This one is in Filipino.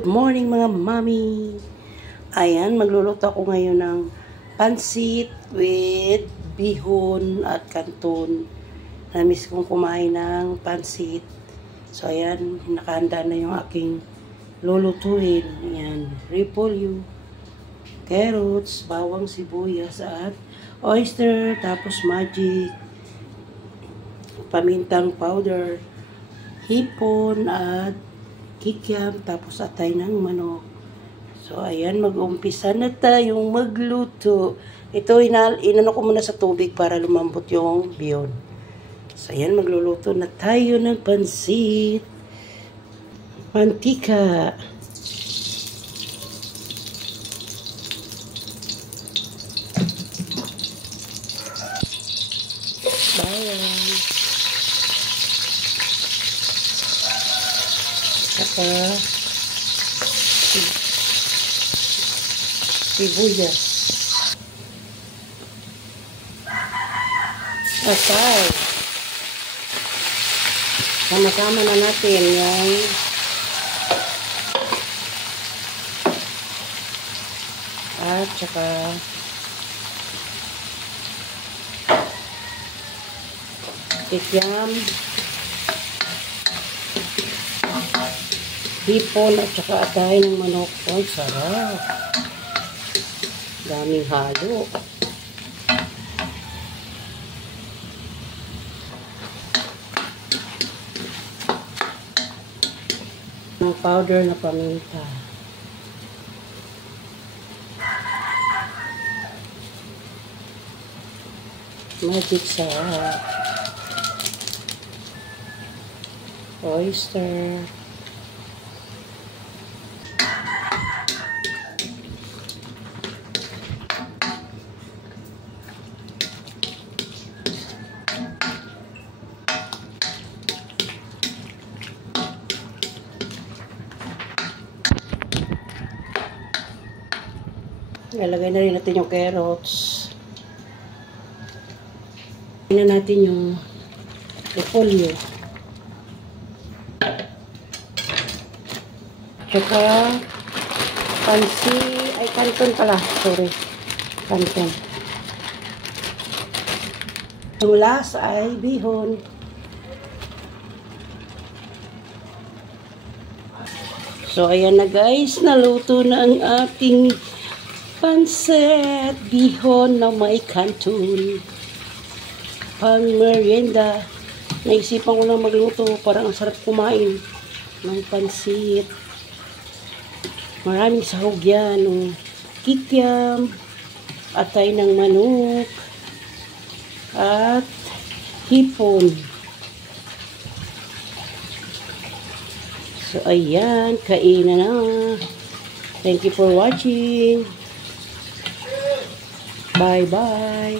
Good morning mga mami. Ayan, magluluto ako ngayon ng pansit with bihon at kanton. Namiss kong kumain ng pansit. So ayan, nakahanda na yung aking lulutuin. Ayan, repolyo, carrots, bawang sibuyas at oyster, tapos magic, pamintang powder, hipon at kikiam, tapos atay ng manok. So, ayan, mag-umpisa na tayong magluto. Ito, inano ko muna sa tubig para lumambot yung bihon. So, ayan, magluluto na tayo ng pansit. Mantika. Bawang. Saka sibuyas, atay. Sama-sama na natin yung at saka kikiam, hipon at saka atay ng manok. Ay, sarap. Daming halo. Ng powder na paminta. Magic sarap. Oyster. Ilalagay na rin natin yung carrots. Ilagay na natin yung repolyo. Tsaka kanton pala. Sorry. Kanton. Yung last ay bihon. So, ayan na guys. Naluto na ang ating pansit bihon na may kanton. Pang merienda. Naisipan ko lang magluto. Parang ang sarap kumain ng pansit. Maraming sahog yan. Kikiam, atay ng manok, at hipon. So, ayan. Kainan na. Thank you for watching. Bye-bye.